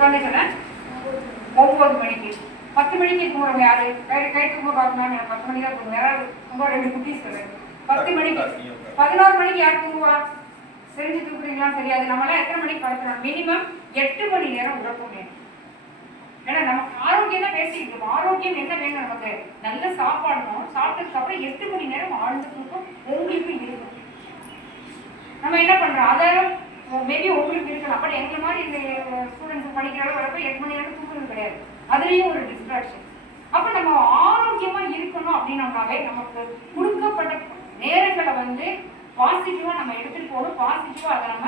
சொன்னேன் 9 மணிக்கு. 10 மணிக்கு தூங்குறவங்க யாரு? கை தூங்க பார்க்கணும். 10 மணிக்கு தான் தூங்குவோம். யாராவது ரொம்ப 2 குட்டீஸ் 10 மணிக்கு. 11 மணிக்கு யார் தூங்குவா? செஞ்சு தூக்குறீங்களான்னு தெரியாது. நம்மளாம் எத்தனை மணிக்கு படுக்கிறோம்? மினிமம் 8 மணி நேரம் உறக்கம் வேணும். ஏன்னா நமக்கு ஆரோக்கியம் தான் பேசிட்டு இருக்கோம். ஆரோக்கியம் என்ன வேணும்? நமக்கு நல்ல சாப்பாடணும். சாப்பிட்டதுக்கு அப்புறம் 8 மணி நேரம் ஆழ்ந்து தூக்கம் உங்களுக்கு இருக்கும். நம்ம என்ன பண்றோம்? அதை மேபி உங்களுக்கு இருக்கலாம். பட் எங்களை மாதிரி இந்த ஸ்டூடெண்ட்ஸ் படிக்கிற வரப்ப 8 மணி நேரம் தூக்குறது கிடையாது. அதுலேயும் ஒரு டிஸ்ட்ராக்ஷன். அப்போ நம்ம ஆரோக்கியமா இருக்கணும் அப்படின்னாவே நமக்கு கொடுக்கப்பட்ட நேரங்களை வந்து பாசிட்டிவா நம்ம எடுத்துட்டு போகணும். பாசிட்டிவா அதை நம்ம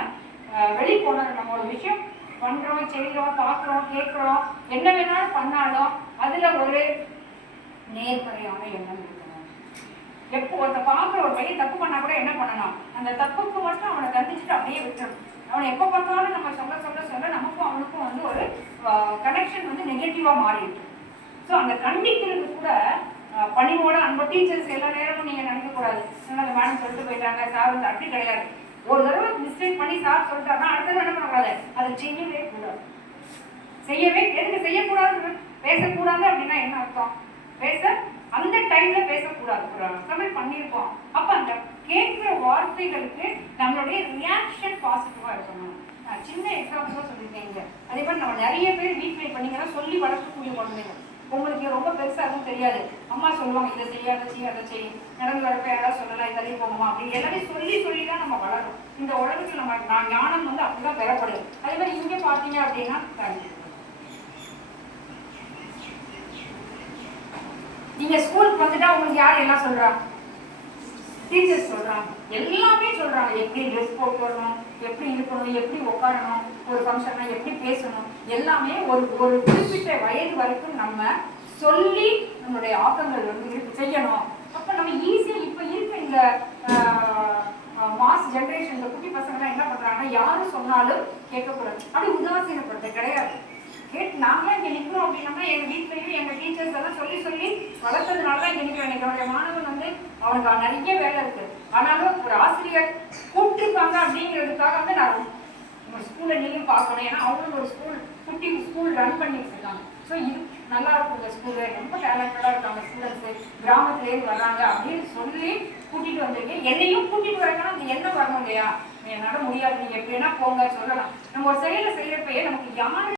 வெளிக்கொணரும். நம்ம ஒரு விஷயம் பண்றோம், செய்கிறோம், பார்க்குறோம், கேட்குறோம், என்ன வேணாலும் பண்ணாலும் அதுல ஒரு நேர்மறையான எண்ணம் இருக்கணும். எப்போ ஒருத்த பார்க்குற ஒரு பையன் தப்பு பண்ணா கூட என்ன பண்ணணும்? அந்த தப்புக்கு மட்டும் அவனை கண்டிச்சுட்டு அப்படியே விட்டுறணும். அவனை எப்போ பார்த்தாலும் நம்ம சொல்ல சொல்ல சொல்ல நமக்கும் அவனுக்கும் வந்து ஒரு கனெக்ஷன் வந்து நெகட்டிவா மாறிட்டு. ஸோ அந்த கண்டிக்கிறது கூட பணிவோட அன்பு. டீச்சர்ஸ் எல்லா நேரமும் நீங்க நினைக்கக்கூடாது. அந்த மேடம் சொல்லிட்டு போயிட்டாங்க, சார் வந்து அப்படி கிடையாது. ஒரு தடவை மிஸ்டேக் பண்ணி சார் சொல்லிட்டாருன்னா அடுத்த தடவை என்ன பண்ணக்கூடாது? அதை செய்யவே கூடாது. செய்யவே எதுக்கு செய்யக்கூடாது? பேசக்கூடாது அப்படின்னா என்ன அர்த்தம்? பேச அந்த டைம்ல பேசக்கூடாது. தமிழ் பண்ணியிருக்கோம். அப்ப அந்த கேட்கிற வார்த்தைகளுக்கு நம்மளுடைய ரியாக்ஷன் பாசிட்டிவா இருக்கணும். நான் சின்ன எக்ஸாம்பிளா சொல்லியிருக்கேங்க. அதே மாதிரி நம்ம நிறைய பேர் வீட்ல பண்ணீங்கன்னா சொல்லி வளர்க்கக்கூடிய குழந்தைங்க. உங்களுக்கு ரொம்ப பெருசா எதுவும் தெரியாது. அம்மா சொல்லுவாங்க இதை செய்ய, அதை செய்ய, அதை செய்ய. நடந்து வரப்ப யாராவது சொல்லலாம் இதே போகணுமா அப்படின்னு எல்லாமே சொல்லி சொல்லி தான் நம்ம வளரும். இந்த உலகத்துல நம்ம ஞானம் வந்து அப்படிதான் பெறப்படுது. அதே மாதிரி இங்க பாத்தீங்க அப்படின்னா நீங்க ஸ்கூலுக்கு வந்துட்டா உங்களுக்கு யார் எல்லாம் சொல்றா? டீச்சர்ஸ் சொல்றாங்க, எல்லாமே சொல்றாங்க. எப்படி ட்ரெஸ் போட்டு வரணும், எப்படி இருக்கணும், எப்படி உட்காரணும், ஒரு ஃபங்க்ஷன்னா எப்படி பேசணும், எல்லாமே ஒரு ஒரு குறிப்பிட்ட வயது வரைக்கும் நம்ம சொல்லி நம்மளுடைய ஆக்கங்கள் வந்து செய்யணும். அப்ப நம்ம ஈஸியா இப்ப இருக்க இந்த மாஸ் ஜென்ரேஷன் இந்த குட்டி பசங்கள்லாம் என்ன பண்றாங்கன்னா யாரும் சொன்னாலும் கேட்கக்கூடாது. அப்படி உதாசீனப்படுத்த கிடையாது. நாங்களே இங்க நிற்கிறோம் அப்படின்னா எங்க வீட்லயும் எங்க டீச்சர்ஸ் எல்லாம் சொல்லி சொல்லி வளர்த்ததுனாலதான் இங்க நிற்கிறோம். என்னுடைய மாணவன் வந்து அவனுக்கு நிறைய வேலை இருக்கு. ஆனாலும் ஒரு ஆசிரியர் கூப்பிட்டுருக்காங்க அப்படிங்கிறதுக்காக வந்து நான் நம்ம ஸ்கூல்ல நீங்களும் பார்க்கணும். ஏன்னா அவங்களும் ஒரு குட்டி ஸ்கூல் ரன் பண்ணிட்டு இருக்காங்க. ஸோ இது நல்லா இருக்கும். இந்த ஸ்கூலு ரொம்ப டேலண்டடா இருக்காங்க ஸ்டூடெண்ட்ஸ், கிராமத்துலேருந்து வர்றாங்க அப்படின்னு சொல்லி கூட்டிட்டு வந்திருக்கேன். என்னையும் கூட்டிட்டு வரக்கணும். அந்த எண்ணம் வரணும் இல்லையா? என்னால முடியாது, நீங்க எப்படின்னா போங்க சொல்லலாம். நம்ம ஒரு செயலை செய்யறப்பயே நமக்கு யாரு